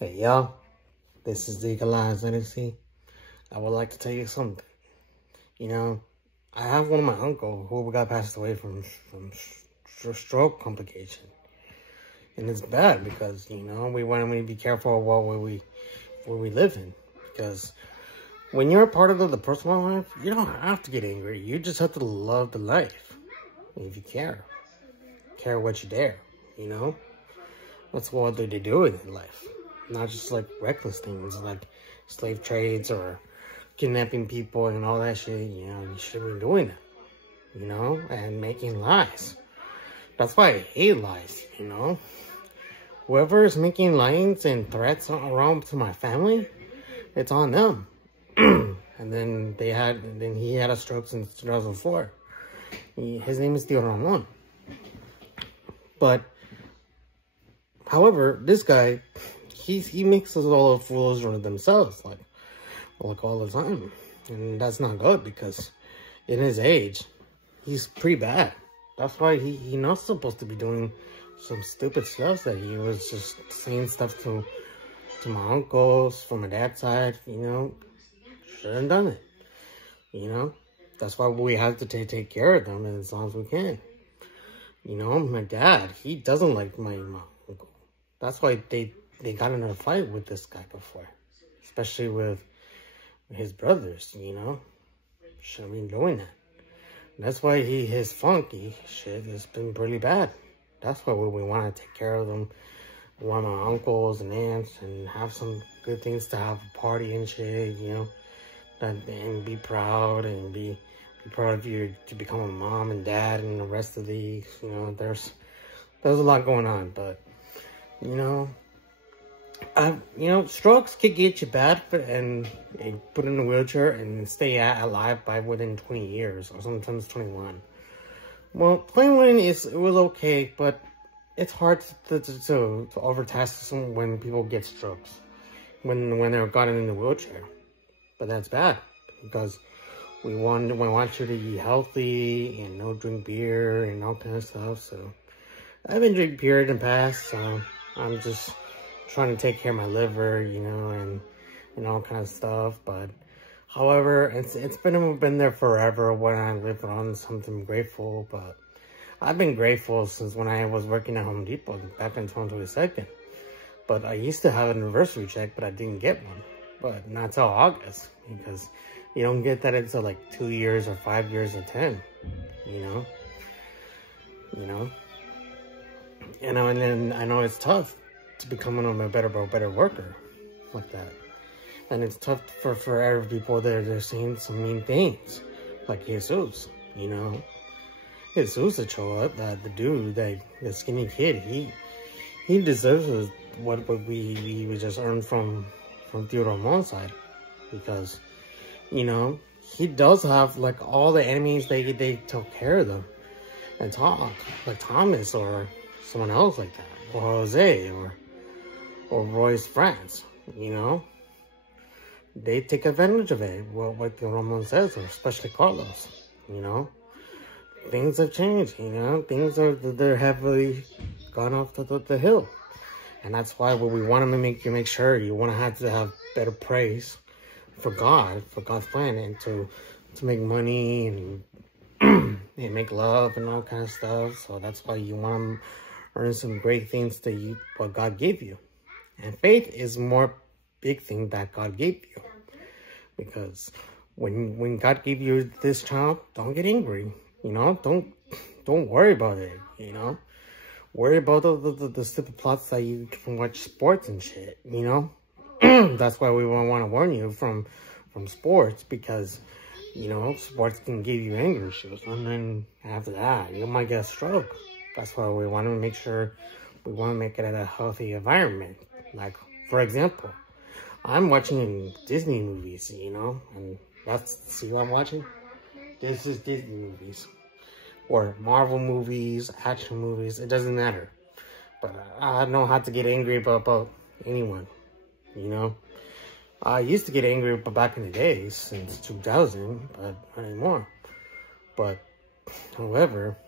Hey y'all, this is Ezequielized Odyssey. I would like to tell you something. You know, I have one of my uncle who got passed away from stroke complication. And it's bad because, we want to be careful about where we live in. Because when you're a part of the personal life, you don't have to get angry. You just have to love the life. If you care what you dare, That's what they do in life. Not just like reckless things like slave trades or kidnapping people and all that shit. You shouldn't be doing that, and making lies. That's why I hate lies, Whoever is making lies and threats around to my family, it's on them. And then he had a stroke since 2004. His name is Ramon. But, however, this guy, he makes us all fools of themselves, like all the time. And that's not good because in his age, he's pretty bad. That's why he's not supposed to be doing some stupid stuff that he was just saying stuff to my uncles from my dad's side, Shouldn't have done it, That's why we have to take care of them as long as we can. My dad, he doesn't like my uncle. That's why they got in a fight with this guy before. Especially with his brothers, Shouldn't be doing that. That's why his funky shit has been really bad. That's why we want to take care of them. We want my uncles and aunts and have some good things to have a party and shit, and be proud and be proud of you to become a mom and dad and the rest of these, there's a lot going on, but, strokes could get you bad and put in a wheelchair and stay alive by within 20 years or sometimes 21. Well, 21 it was okay, but it's hard to overtask someone when people get strokes when they're gotten in a wheelchair. But that's bad because we want you to eat healthy and don't drink beer and all kind of stuff. So I've been drinking beer in the past, so I'm just trying to take care of my liver, and all kind of stuff. But however, it's been there forever when I live on something grateful. But I've been grateful since when I was working at Home Depot back in 2022. But I used to have an anniversary check, but I didn't get one. But not till August, because you don't get that until like 2 years or 5 years or 10, And then I know it's tough to become a better worker like that. And it's tough for every people that they're saying some mean things, like Jesus, Jesus to show up, the dude, the skinny kid, he deserves what we just earned from Theodore Ramon's side, because, he does have like all the enemies, they took care of them and talk, like Thomas or someone else like that, or Jose or Roy's friends, they take advantage of it, what Ramon says, or especially Carlos, things have changed, they're heavily gone off the hill. And that's why we want to make sure you want to have better praise for God's plan, and to make money and and make love and all kind of stuff. So that's why you want to earn some great things what God gave you. And faith is more big thing that God gave you. Because when God gave you this child, don't get angry. Don't worry about it, Worry about the stupid plots that you can watch sports and shit, That's why we want to warn you from sports, because, sports can give you anger issues. And then after that, you might get a stroke. That's why we want to make sure we want to make it at a healthy environment. Like, for example, I'm watching Disney movies, and see what I'm watching? This is Disney movies. Or Marvel movies, action movies, it doesn't matter. But I know how to get angry about anyone, I used to get angry back in the days, since 2000, but not anymore. But, however,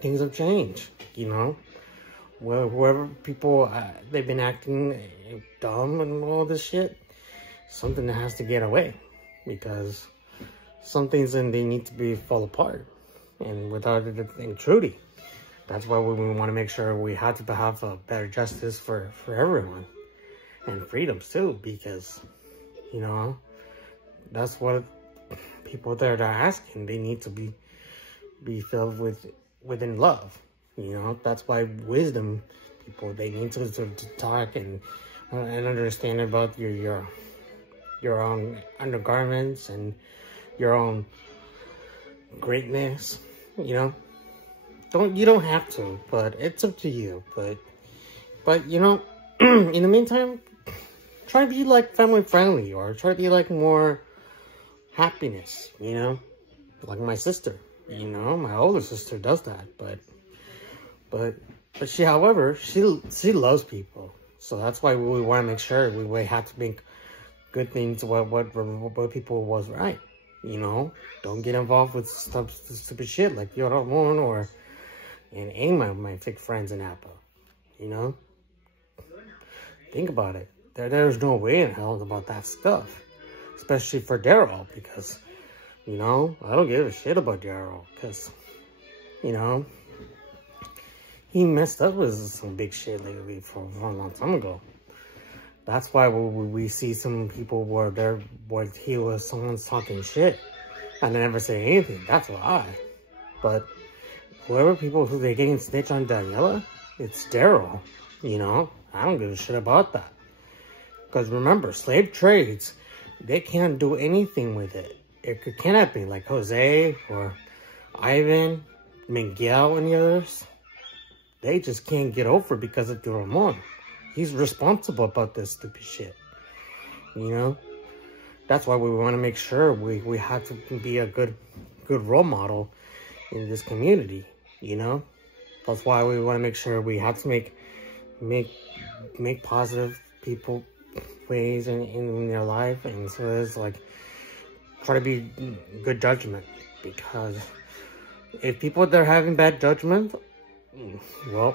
things have changed, well, whoever people, they've been acting dumb and all this shit, something that has to get away, because some things then they need to be fall apart, and without it intruding. That's why we want to make sure we have to have a better justice for everyone, and freedoms too, because, you know, that's what people that are asking. They need to be filled within love. You know, that's why wisdom people, they need to talk and understand about your own undergarments and your own greatness. You know, you don't have to, but it's up to you. But you know, in the meantime, try to be like family friendly, or try to be like more happiness. You know, like my sister. You know, my older sister does that, but she, however, she loves people. So that's why we want to make sure we have to make good things. What people was right. You know, don't get involved with stupid shit like Ramon or any of my fake friends in Apple. You know, think about it. There's no way in hell about that stuff, especially for Daryl, because, you know, I don't give a shit about Daryl, because, you know, he messed up with some big shit lately for a long time ago. That's why we see some people where he was someone's talking shit and they never say anything. That's why. But whoever people who they getting snitch on Ayala, it's Daryl. You know, I don't give a shit about that. Because remember, slave trades, they can't do anything with it. It cannot be like Jose or Ivan, Miguel, and the others. They just can't get over it because of Ramon. He's responsible about this stupid shit. You know? That's why we want to make sure we have to be a good role model in this community. You know? That's why we want to make sure we have to make positive people ways in their life. And so it's like, try to be good judgment. Because if people that are having bad judgment, well,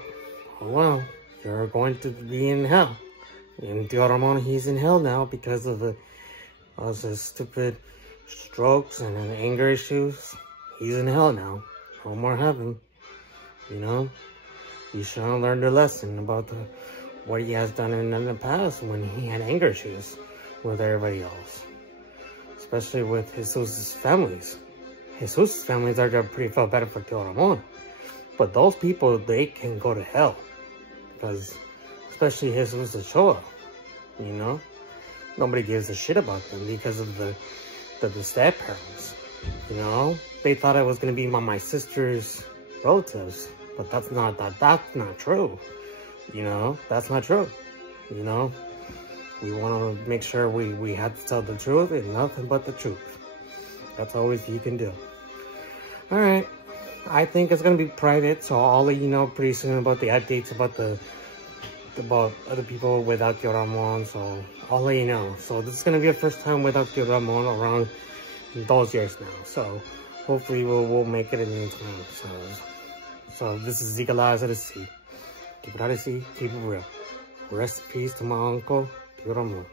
you're going to be in hell. And Ramon, he's in hell now because of his stupid strokes and anger issues. He's in hell now. No more heaven. You know, he should have learned a lesson about what he has done in the past when he had anger issues with everybody else, especially with Jesus' families. Jesus' families are pretty felt better for Ramon. But those people, they can go to hell. Because, especially Jesus Ochoa, you know? Nobody gives a shit about them because of the step-parents, you know? They thought I was going to be my sister's relatives. But that's not true. You know? That's not true. You know? We want to make sure we have to tell the truth and nothing but the truth. That's always you can do. Alright. I think it's gonna be private, so I'll let you know pretty soon about the updates about other people without Ramon. So I'll let you know. So this is gonna be the first time without Ramon around those years now. So hopefully we'll make it in the time. So this is Ezequielized Odyssey. Keep it Odyssey, keep it real. Rest in peace to my uncle, Ramon.